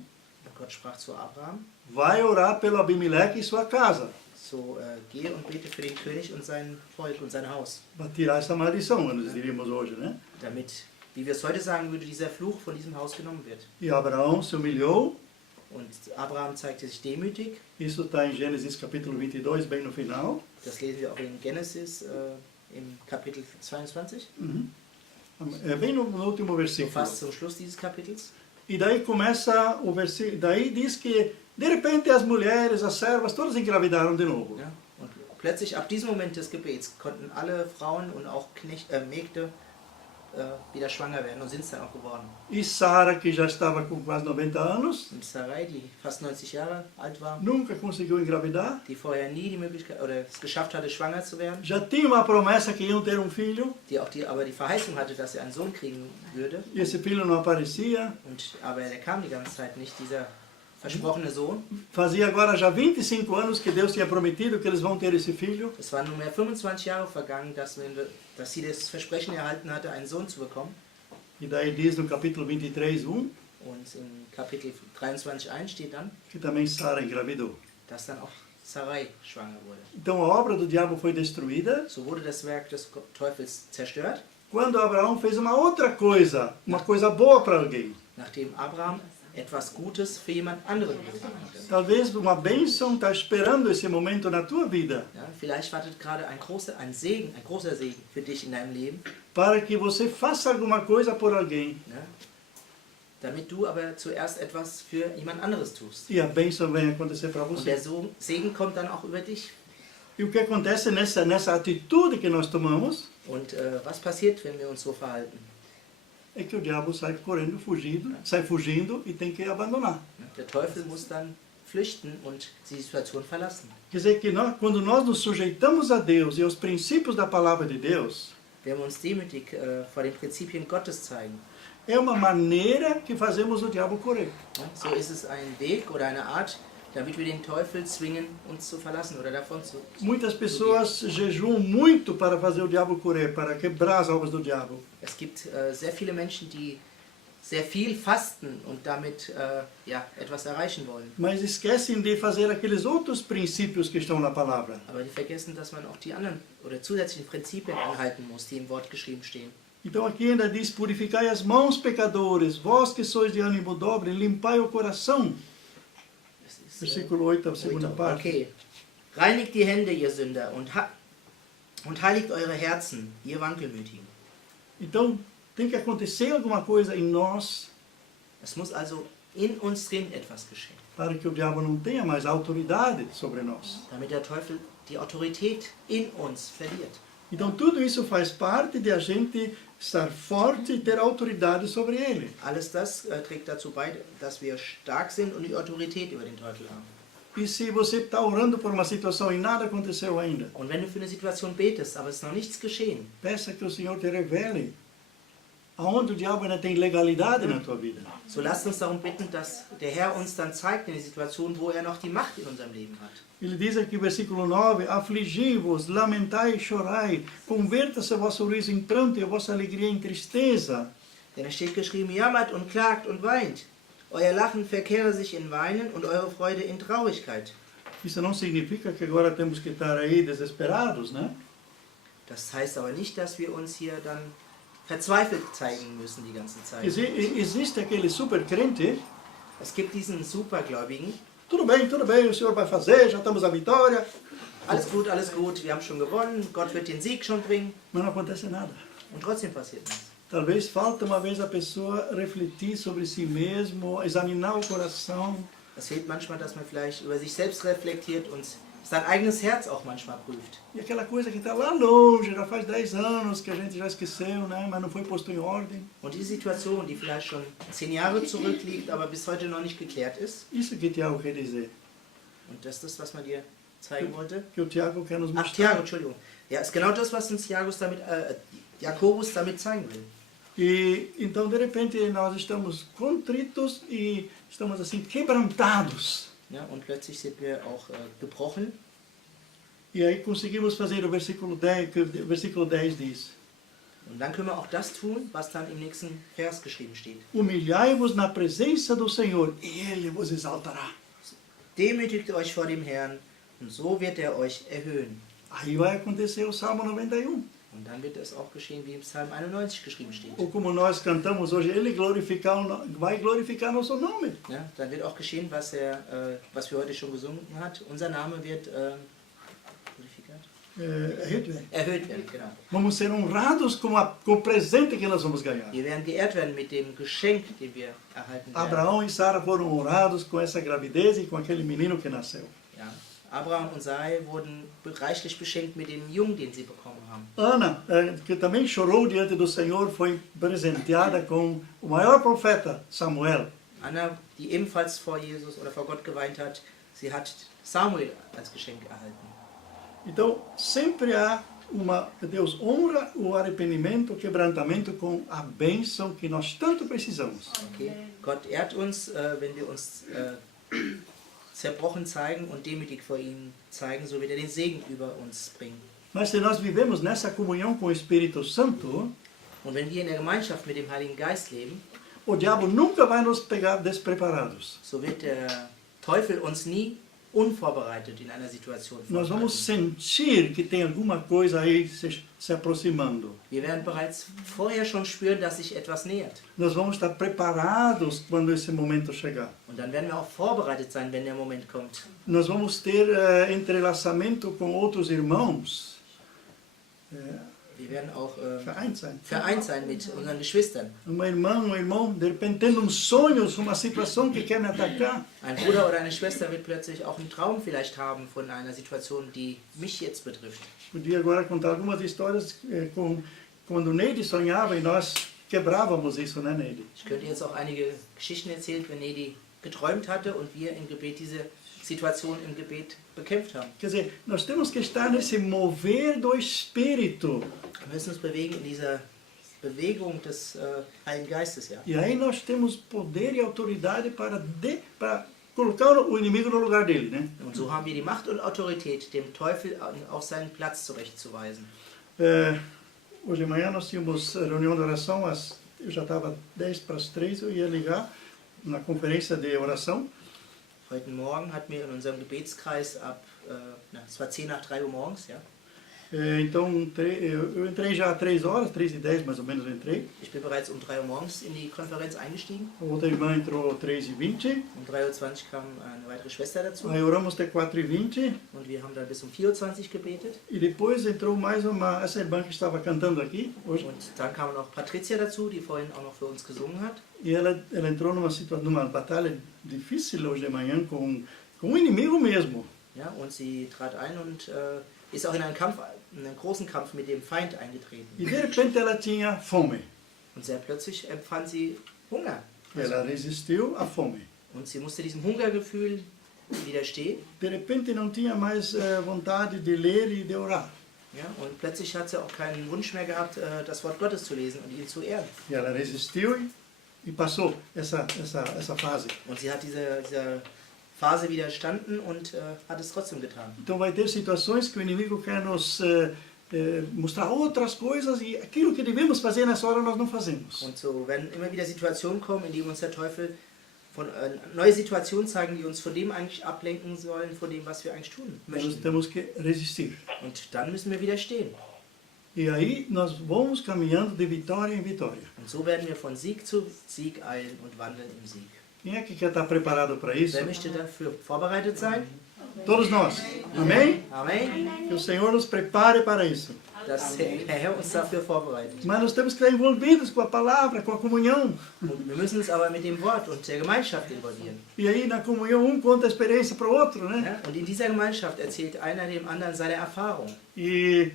Und Gott sprach zu Abraham, vai orar pelo Abimeleque e sua casa, so gehe und bete für den König und sein Volk und sein Haus, para tirar essa maldição, nós diríamos hoje, né? damit, wie wir es heute sagen würde, dieser Fluch von diesem Haus genommen wird. E Abraão se humilhou. Und Abraham zeigte sich demütig. Isso está em Gênesis capítulo 22, bem no final. Das lesen wir auch in Genesis im Kapitel 22, É bem no último so versículo. fast zum Schluss dieses Kapitels. E daí começa o versículo, daí diz que de repente as mulheres, as servas, todas engravidaram de novo. Ja? Und plötzlich ab diesem Moment des Gebets konnten alle Frauen und auch Mägde wieder schwanger werden und sind es dann auch geworden. E Sara, que já estava com quase 90 anos, Und Sarai, die fast 90 Jahre alt war, nunca conseguiu engravidar, die vorher nie die Möglichkeit oder es geschafft hatte, schwanger zu werden, já tinha uma promessa que iam ter um filho, aber die Verheißung hatte, dass er einen Sohn kriegen würde. e esse filho não aparecia. Aber der kam die ganze Zeit nicht, dieser versprochene Sohn. Fazia agora já 25 anos que Deus tinha prometido que eles vão ter esse filho. Es waren nunmehr 25 Jahre vergangen, dass sie das Versprechen erhalten hatte, einen Sohn zu bekommen. E daí diz no capítulo 23, 1, Und im Kapitel 23,1 steht dann, que também Sara engravidou. dass dann auch Sarai schwanger wurde. Então a obra do diabo foi destruída So wurde das Werk des Teufels zerstört, quando Abraão fez uma outra coisa, uma coisa boa para alguém. nachdem Abraham etwas Gutes für jemand anderen getan hatte. Talvez uma bênção está esperando esse momento na tua vida, Ja, vielleicht wartet gerade ein großer Segen für dich in deinem Leben, para que você faça alguma coisa por alguém ne? Damit du aber zuerst etwas für jemand anderes tust. e a bênção venha acontecer para Und você. der Segen kommt dann auch über dich. E o que acontece nessa atitude que nós tomamos Und was passiert, wenn wir uns so verhalten? é que o diabo sai fugindo e tem que abandonar. Der Teufel muss dann flüchten und die Situation verlassen. Quer dizer que quando nós nos sujeitamos a Deus e aos princípios da palavra de Deus, Wenn wir uns demütig vor den Prinzipien Gottes zeigen, é uma maneira que fazemos o diabo correr. so ist es ein Weg oder eine Art, damit wir den Teufel zwingen, uns zu verlassen oder davon zu Muitas pessoas jejuam muito para fazer o diabo correr, para quebrar as obras do diabo. Es gibt sehr viele Menschen, die sehr viel fasten und damit etwas erreichen wollen. Mas esquecem de fazer aqueles outros princípios que estão na palavra. Aber die vergessen, dass man auch die anderen oder zusätzlichen Prinzipien anhalten muss, die im Wort geschrieben stehen. Então aqui ainda diz: purificai as mãos, pecadores, vós que sois de ânimo dobre, limpai o coração. Das ist, Versículo 8, a segunda parte. Okay. Reinigt die Hände, ihr Sünder, und heiligt eure Herzen, ihr Wankelmütigen. Então tem que acontecer alguma coisa em nós Es muss also in uns drin etwas geschehen, para que o diabo não tenha mais autoridade sobre nós. damit der Teufel die Autorität in uns verliert. Então tudo isso faz parte de a gente estar forte e ter autoridade sobre ele. Alles das trägt dazu bei, dass wir stark sind und die Autorität über den Teufel haben. E se você está orando por uma situação e nada aconteceu ainda, Und wenn du für eine Situation betest, aber es ist noch nichts geschehen, peça que o Senhor te revele. aonde o diabo ainda tem legalidade na tua vida. So lasst uns darum bitten, dass der Herr uns dann zeigt in den Situationen, wo er noch die Macht in unserem Leben hat. Ele diz aqui, versículo 9, afligi-vos, lamentai e chorai, converta-se o vosso riso em pranto e a vossa alegria em tristeza. Denn es steht geschrieben, jammert und klagt und weint. Euer Lachen verkehre sich in Weinen und eure Freude in Traurigkeit. Isso não significa que agora temos que estar aí desesperados, né? Das heißt aber nicht, dass wir uns hier dann verzweifelt zeigen müssen die ganze Zeit. Existe aquele super crente, Es gibt diesen Supergläubigen. tudo bem, o Senhor vai fazer, já estamos à vitória, Alles gut, wir haben schon gewonnen, Gott wird den Sieg schon bringen. mas não acontece nada. Und trotzdem passiert nichts. Talvez falta uma vez a pessoa refletir sobre si mesmo, examinar o coração, Es fehlt manchmal, dass man vielleicht über sich selbst reflektiert und sein eigenes Herz auch manchmal prüft. e aquela coisa que está lá longe, já faz 10 anos que a gente já esqueceu, né? Mas não foi posto em ordem. Und die Situation, die vielleicht schon 10 Jahre zurückliegt, aber bis heute noch nicht geklärt ist, Isso que Tiago quer dizer, und das ist das, was man dir zeigen wollte. que o Tiago quer nos Ach, mostrar. Thiago, Entschuldigung. Ja, ist genau das, was uns Jakobus damit zeigen will. E então, de repente, nós estamos contritos e estamos assim quebrantados. Ja, und plötzlich sind wir auch gebrochen. E aí conseguimos fazer o versículo 10, que o versículo 10 diz: Und dann können wir auch das tun, was dann im nächsten Vers geschrieben steht. Humilhai-vos na presença do Senhor, e Ele vos exaltará. Demütigt euch vor dem Herrn, und so wird er euch erhöhen. Aí vai acontecer o Salmo 91. Und dann wird es auch geschehen, wie im Psalm 91 geschrieben steht. Ou como nós cantamos hoje, Ele vai glorificar nosso nome. Ja, dann wird auch geschehen, was wir heute schon gesungen hat. Unser Name wird erhöht werden. Genau. Vamos ser honrados com o presente que nós vamos ganhar. Wir werden geehrt werden mit dem Geschenk, den wir erhalten werden. Abraão e Sara foram honrados com essa gravidez e com aquele menino que nasceu. Ja, Abraham und Sarai wurden reichlich beschenkt mit dem Jungen, den sie bekommen haben. Ana, que também chorou diante do Senhor, foi presenteada com o maior profeta, Samuel. Anna, die ebenfalls vor Jesus oder vor Gott geweint hat, sie hat Samuel als Geschenk erhalten. Então, sempre há Deus honra o arrependimento, o quebrantamento com a bênção que nós tanto precisamos. Okay? Gott ehrt uns, wenn wir uns zerbrochen zeigen und demütig vor ihm zeigen, so wird er den Segen über uns bringen. Mas se nós vivemos nessa comunhão com o Espírito Santo, Und wenn wir in der Gemeinschaft mit dem Heiligen Geist leben, o diabo nunca vai nos pegar despreparados. so wird der Teufel uns nie unvorbereitet in einer Situation Nós vamos vorbereiten. sentir que tem alguma coisa aí se aproximando. Wir werden bereits vorher schon spüren, dass sich etwas nähert. Nós vamos estar preparados quando esse momento chegar. Und dann werden wir auch vorbereitet sein, wenn der Moment kommt. Nós vamos ter entrelaçamento com outros irmãos, Wir werden auch vereint sein. mit unseren Geschwistern. Um irmão, de repente tendo sonhos, uma situação que quer me atacar. Ein Bruder oder eine Schwester wird plötzlich auch einen Traum vielleicht haben von einer Situation, die mich jetzt betrifft. Podia agora contar algumas histórias quando Neide sonhava e nós quebrávamos isso, né, Neide? Ich könnte jetzt auch einige Geschichten erzählen, wenn Nedi geträumt hatte und wir im Gebet diese Situation im Gebet bekämpft haben. Quer dizer, nós temos que estar nesse mover do Espírito. Wir müssen uns bewegen in dieser Bewegung des Heiligen Geistes, ja. E aí nós temos poder e autoridade para colocar o inimigo no lugar dele, né? Und so haben wir die Macht und Autorität, dem Teufel auf seinen Platz zurechtzuweisen. Hoje de manhã nós tínhamos reunião de oração, eu já estava 2:50, eu ia ligar na conferência de oração. Heute Morgen hatten wir in unserem Gebetskreis es war 10 nach 3 Uhr morgens, ja. Então eu entrei já às 3h, 3h10 mais ou menos eu entrei. Ich bin bereits um 3 Uhr morgens in die Konferenz eingestiegen. A outra irmã entrou 3h20. Um 3:20 Uhr kam eine weitere Schwester dazu. Aí oramos até 4h20. Und wir haben dann bis um 4:20 Uhr gebetet. E depois entrou mais essa irmã que estava cantando aqui hoje. Und dann kam noch Patricia dazu, die vorhin auch noch für uns gesungen hat. E ela entrou numa batalha difícil hoje de manhã com um inimigo mesmo. Ja, und sie trat ein und ist auch in einen großen Kampf mit dem Feind eingetreten. E de repente ela tinha fome. Und sehr plötzlich empfand sie Hunger. Ela resistiu à fome. Und sie musste diesem Hungergefühl widerstehen. De repente não tinha mais vontade de ler e de orar. Ja, und plötzlich hat sie auch keinen Wunsch mehr gehabt, das Wort Gottes zu lesen und ihn zu ehren. E ela resistiu e passou essa fase. Und sie hat dieser Phase widerstanden und hat es trotzdem getan. Então vai ter situações que o inimigo quer nos mostrar outras coisas e aquilo que devemos fazer nessa hora nós não fazemos. Und so werden immer wieder Situationen kommen, in denen uns der Teufel neue Situationen zeigen, die uns von dem eigentlich ablenken sollen, von dem, was wir eigentlich tun Nós möchten. temos que resistir. Und dann müssen wir widerstehen. E aí nós vamos caminhando de vitória em vitória. Und so werden wir von Sieg zu Sieg eilen und wandeln im Sieg. Quem é que quer estar preparado para isso? Wer möchte dafür vorbereitet sein? Todos nós. Amém? Amen. Que o Senhor nos prepare para isso. Dass der Herr uns dafür vorbereitet. Mas nós temos que estar envolvidos com a palavra, com a comunhão. Und wir müssen uns aber mit dem Wort und der Gemeinschaft involvieren. E aí na comunhão conta a experiência para o outro, né? Ja? Und in dieser Gemeinschaft erzählt einer dem anderen seine Erfahrung. E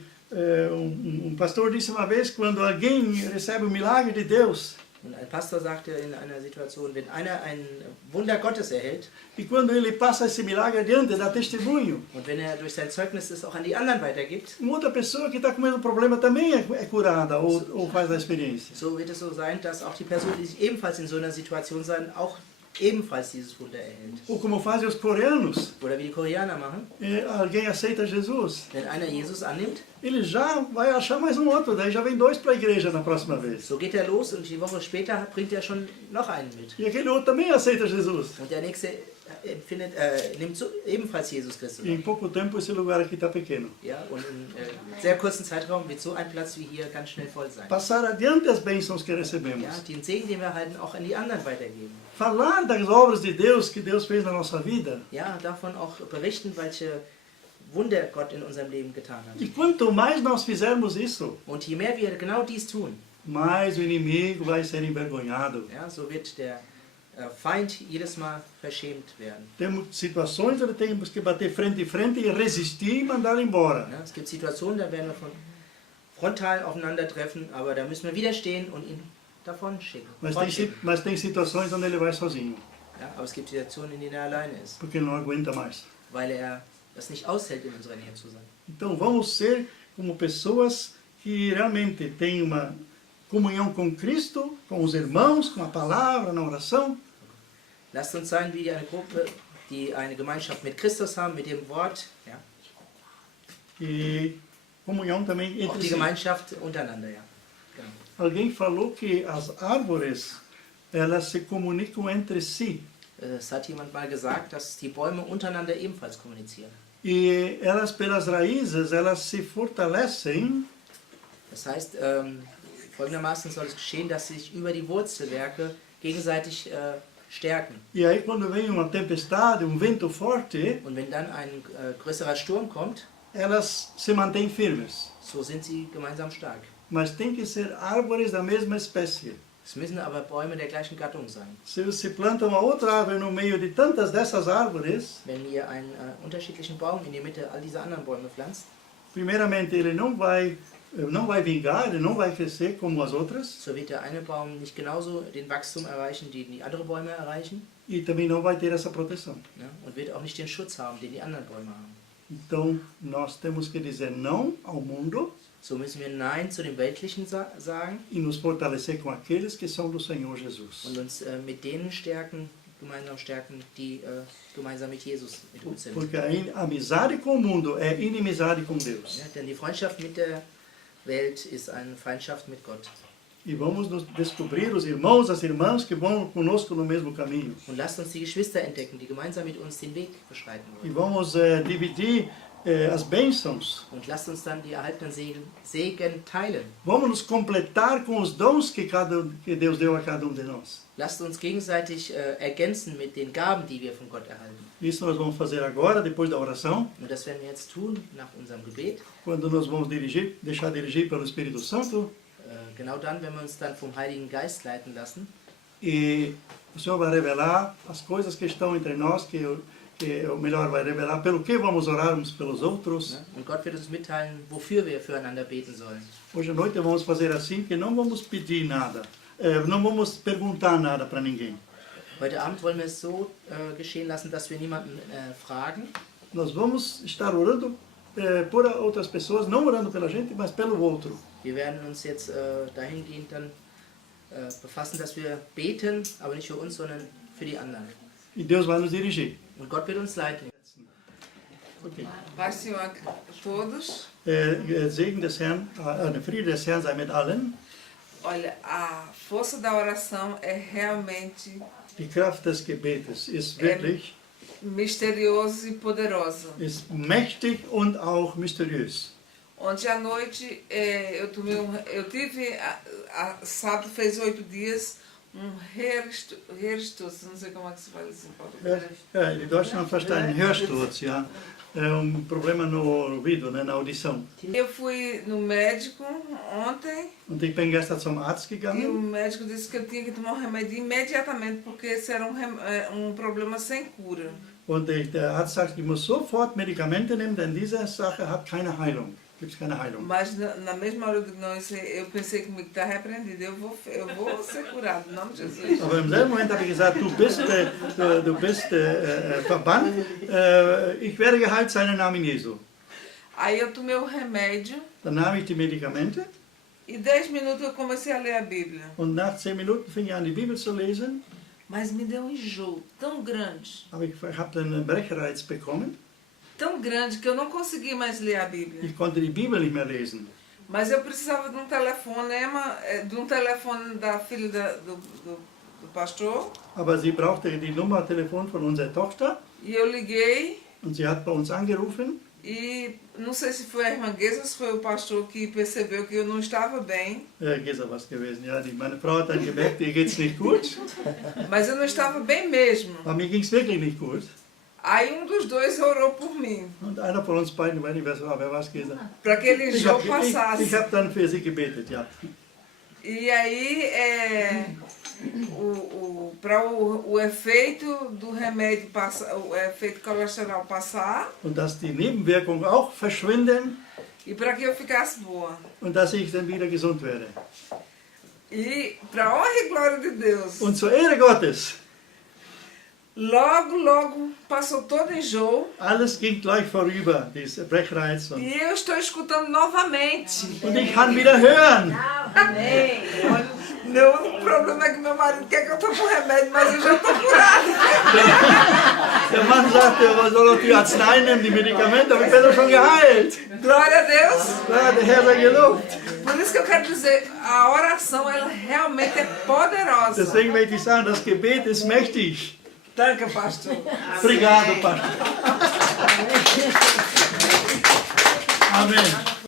pastor disse uma vez, quando alguém recebe o milagre de Deus, Und ein Pastor sagte in einer Situation, wenn einer ein Wunder Gottes erhält e quando ele passa esse milagre adiante, dá testemunho, und wenn er durch sein Zeugnis es auch an die anderen weitergibt, uma outra pessoa que está com o mesmo problema também é curada ou faz a experiência. so wird es so sein, dass auch die Person, die sich ebenfalls in so einer Situation sein, auch ebenfalls dieses Wunder erhält. Ou como fazem os coreanos, Oder wie die Koreaner machen, alguém aceita Jesus, wenn einer Jesus annimmt, ele já vai achar mais um outro, daí já vem dois para a igreja na próxima vez. so geht er los und die Woche später bringt er schon noch einen mit. E aquele outro também aceita Jesus. Und der nächste nimmt so ebenfalls Jesus Christus E em an. pouco tempo esse lugar aqui está pequeno. Ja, und in sehr kurzen Zeitraum wird so ein Platz wie hier ganz schnell voll sein. Passar adiante as bênçãos que recebemos. Ja, den Segen, den wir erhalten, auch an die anderen weitergeben. Falar das obras de Deus que Deus fez na nossa vida. Ja, davon auch berichten, welche Wunder Gott in unserem Leben getan hat. E quanto mais nós fizermos isso, Und je mehr wir genau dies tun, mais o inimigo vai ser envergonhado. ja, so wird der Feind jedes Mal verschämt werden. Temos situações onde temos que bater frente em frente e resistir e mandar embora. Ja, es gibt Situationen, da werden wir frontal aufeinandertreffen, aber da müssen wir widerstehen und ihn davon schicken. Mas tem situações onde ele vai sozinho, Ja, aber es gibt Situationen, in denen er alleine ist, porque ele não aguenta mais. weil er das nicht aushält, in unserer Nähe zu sein. Então vamos ser como pessoas que realmente têm uma comunhão com Cristo, com os irmãos, com a palavra, na oração. Lasst uns sein wie eine Gruppe, die eine Gemeinschaft mit Christus haben, mit dem Wort, ja. E comunhão também Auch entre die si. Gemeinschaft untereinander, ja. Genau. Alguém falou que as árvores, elas se comunicam entre si. Es hat jemand mal gesagt, dass die Bäume untereinander ebenfalls kommunizieren. E elas, pelas raízes, elas se fortalecem Das heißt, folgendermaßen soll es geschehen, dass sie sich über die Wurzelwerke gegenseitig stärken. e aí quando vem uma tempestade, um vento forte, Und wenn dann ein größerer Sturm kommt, elas se mantêm firmes. so sind sie gemeinsam stark. Mas tem que ser árvores da mesma espécie. Es müssen aber Bäume der gleichen Gattung sein. Se você planta uma outra árvore no meio de tantas dessas árvores, Wenn ihr einen unterschiedlichen Baum in die Mitte all dieser anderen Bäume pflanzt, primeiramente ele não vai vingar, ele não vai crescer como as outras, so wird der eine Baum nicht genauso den Wachstum erreichen, den die andere Bäume erreichen, e também não vai ter essa proteção. ja, und wird auch nicht den Schutz haben, den die anderen Bäume haben. Então nós temos que dizer não ao mundo So müssen wir Nein zu dem Weltlichen sagen e nos fortalecer com aqueles que são do Senhor Jesus. und uns mit denen gemeinsam stärken, die gemeinsam mit Jesus mit uns sind. Porque a amizade com o mundo é inimizade com Deus. Ja, denn die Freundschaft mit der Welt ist eine Feindschaft mit Gott. E vamos nos descobrir os irmãos, as irmãs que vão conosco no mesmo caminho. Und lasst uns die Geschwister entdecken, die gemeinsam mit uns den Weg beschreiten E wollen. vamos dividir as bênçãos. Und lasst uns dann die erhaltenen Segen teilen. Vamos nos completar com os dons que Deus deu a cada de nós. Lasst uns gegenseitig ergänzen mit den Gaben, die wir von Gott erhalten. Isso nós vamos fazer agora, depois da oração, Und das werden wir jetzt tun nach unserem Gebet. quando nós vamos deixar dirigir pelo Espírito Santo. Genau dann, wenn wir uns dann vom Heiligen Geist leiten lassen. E o Senhor vai revelar as coisas que estão entre nós, que o melhor vai revelar pelo que vamos orar uns pelos outros. Ne? Und Gott wird uns mitteilen, wofür wir füreinander beten sollen. Hoje à noite vamos fazer assim, que não vamos pedir nada, não vamos perguntar nada para ninguém. Heute Abend wollen wir es so geschehen lassen, dass wir niemanden fragen. Nós vamos estar orando por outras pessoas, não orando pela gente, mas pelo outro. Wir werden uns jetzt dahingehend dann befassen, dass wir beten, aber nicht für uns, sondern für die anderen. E Deus vai nos dirigir. Und Gott wird uns leiten. Okay. Paz, Senhor, a todos. Segen des Herrn, Friede des Herrn sei mit allen. Olha, a força da oração é realmente Die Kraft des Gebetes ist wirklich misteriosa e poderosa. ist mächtig und auch mysteriös. Ontem à noite eu tive, sábado fez 8 dias, Hörsturz, não sei como é que se fala isso em português. In Deutschland faz ein Hörsturz, ja. Problema no ouvido, né, na audição. Eu fui no médico ontem Und ich bin gestern zum Arzt e o gegangen médico disse que eu tinha que tomar um remédio imediatamente porque esse era um problema sem cura. und der Arzt sagt, ich muss sofort Medikamente nehmen, denn diese Sache hat keine Heilung. Gibt es keine Heilung. Mas na mesma hora que eu pensei comigo, está repreendido, eu vou ser curado, em nome de Jesus. Aber im selben Moment habe ich gesagt, du bist verbannt, ich werde geheilt sein im Namen Jesu. Aí eu tomei o remédio Dann nahm ich die Medikamente e 10 minutos eu comecei a ler a Bíblia. und nach 10 Minuten fing ich an, die Bibel zu lesen. Mas me deu um enjoo tão grande Aber ich habe einen Brechreiz bekommen. que eu não consegui mais ler a Bíblia. Ich konnte die Bibel nicht mehr lesen. Mas eu precisava de um telefonema, telefone da filha do pastor. Aber sie brauchte die Nummer-Telefon von unserer Tochter E eu liguei und sie hat bei uns angerufen. e não sei se foi a irmã Geza ou se foi o pastor que percebeu que eu não estava bem. Gesa was gewesen, ja. Meine Frau hat dann gemerkt, ihr geht's nicht gut. Mas eu não estava bem mesmo. Aber mir ging's wirklich nicht gut. Aí dos dois orou por mim, Und einer von uns beiden, ich weiß nicht, wer war's, Gesa? para que aquele Ich enjoo habe passasse. dann für sie gebetet, ja. E aí, para o efeito do remédio passar, o efeito colesterol passar, Und dass die Nebenwirkungen auch verschwinden e para que eu ficasse boa. und dass ich dann wieder gesund werde. E para a honra e glória de Deus, Und zur Ehre Gottes, logo passou todo o enjoo alles ging gleich vorüber, dieser Brechreiz. Und e eu estou escutando novamente. ich kann wieder hören. Amém. O problema é que meu marido quer que eu tome um remédio, mas eu já estou curada. Der Mann sagte, was soll die Arznei nehmen, die Medikamente, aber ich bin doch schon geheilt. Glória a Deus. Ja, der Herr sei gelobt. Por isso que eu quero dizer, a oração ela realmente é poderosa. Deswegen möchte ich sagen, das Gebet ist mächtig. Danke, pastor. Obrigado, Pastor. Amém.